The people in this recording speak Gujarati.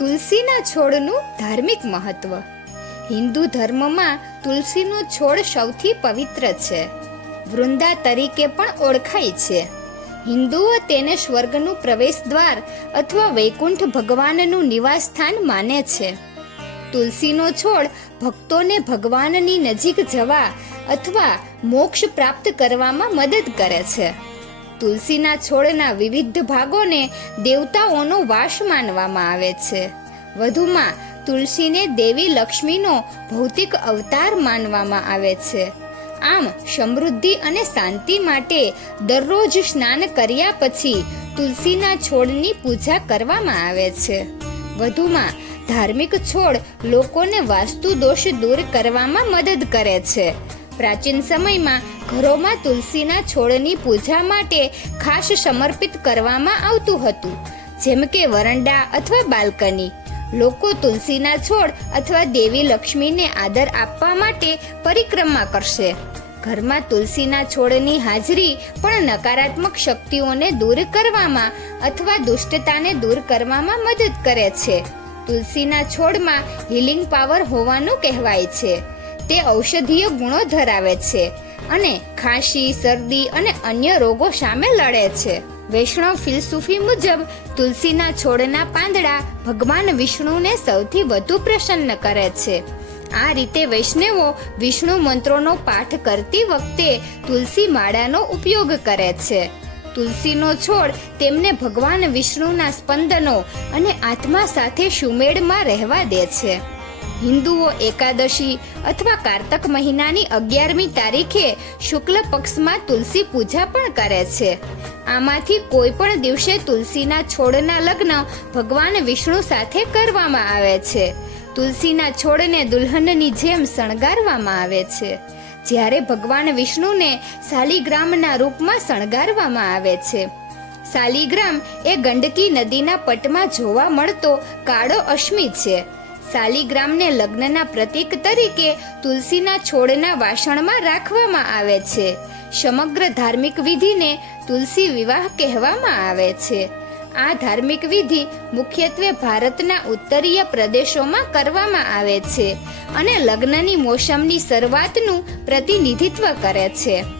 તુલસીના છોડનું ધાર્મિક મહત્વ. હિન્દુ ધર્મમાં તુલસીનો છોડ સૌથી પવિત્ર છે. વૃંદા તરીકે પણ ઓળખાય છે. હિન્દુઓ તેને સ્વર્ગનું પ્રવેશ દ્વાર અથવા વૈકુંઠ ભગવાનનું નિવાસ સ્થાન માને છે. તુલસીનો છોડ ભક્તોને ભગવાનની નજીક જવા અથવા મોક્ષ પ્રાપ્ત કરવામાં મદદ કરે છે. તુલસીના છોડના વિવિધ ભાગોને દેવતાઓનો વાસ માનવામાં આવે છે. વધુમાં, તુલસીને દેવી લક્ષ્મીનો ભૌતિક અવતાર માનવામાં આવે છે. આમ, સમૃદ્ધિ અને શાંતિ માટે દરરોજ સ્નાન કર્યા પછી તુલસીના છોડની પૂજા કરવામાં આવે છે. વધુમાં, ધાર્મિક છોડ લોકોને વાસ્તુ દોષ દૂર કરવામાં મદદ કરે છે. પ્રાચીન સમયમાં ઘરોમાં તુલસીના છોડની પૂજા માટે ખાસ સમર્પિત કરવામાં આવતું હતું. જેમ કે વરંડા અથવા બાલ્કની. લોકો તુલસીના છોડ અથવા દેવી લક્ષ્મીને આદર આપવા માટે પરિક્રમા કરશે. ઘરમાં તુલસીના છોડની હાજરી પણ નકારાત્મક શક્તિઓને દૂર કરવામાં અથવા દુષ્ટતાને દૂર કરવામાં મદદ કરે છે. તુલસીના છોડમાં હિલિંગ પાવર હોવાનું કહેવાય છે. તે ઔષધીય ગુણો ધરાવે છે અને ખાંસી, શરદી અને અન્ય રોગો સામે લડે છે. વૈષ્ણવ ફિલસૂફી મુજબ, તુલસીના છોડના પાંદડા ભગવાન વિષ્ણુને સૌથી વધુ પ્રસન્ન કરે છે. આ રીતે વૈષ્ણવો વિષ્ણુ મંત્રોનો પાઠ કરતી વખતે તુલસી માળાનો ઉપયોગ કરે છે. તુલસીનો છોડ તેમને ભગવાન વિષ્ણુના સ્પંદનો અને આત્મા સાથે સુમેળમાં રહેવા દે છે. હિન્દુઓ એકાદશી અથવા કારતક મહિનાની અગિયારમી તારીખે શુક્લ પક્ષમાં તુલસી પૂજા પણ કરે છે. આમાંથી કોઈ પણ દિવસે તુલસીના છોડના લગ્ન ભગવાન વિષ્ણુ સાથે કરવામાં આવે છે. તુલસીના છોડને દુલ્હનની જેમ શણગારવામાં આવે છે. જ્યારે ભગવાન વિષ્ણુને શાલિગ્રામના રૂપમાં શણગારવામાં આવે છે. શાલિગ્રામ એ ગંડકી નદીના પટમાં જોવા મળતો કાળો અશ્મિ છે. શાલિગ્રામને લગ્નના પ્રતીક તરીકે તુલસીના છોડના વાસણમાં રાખવામાં આવે છે. સમગ્ર ધાર્મિક વિધિને તુલસી વિવાહ કહેવામાં આવે છે. આ ધાર્મિક વિધિ મુખ્યત્વે ભારતના ઉત્તરીય પ્રદેશોમાં કરવામાં આવે છે અને લગ્નની મોસમની શરૂઆતનું પ્રતિનિધિત્વ કરે છે.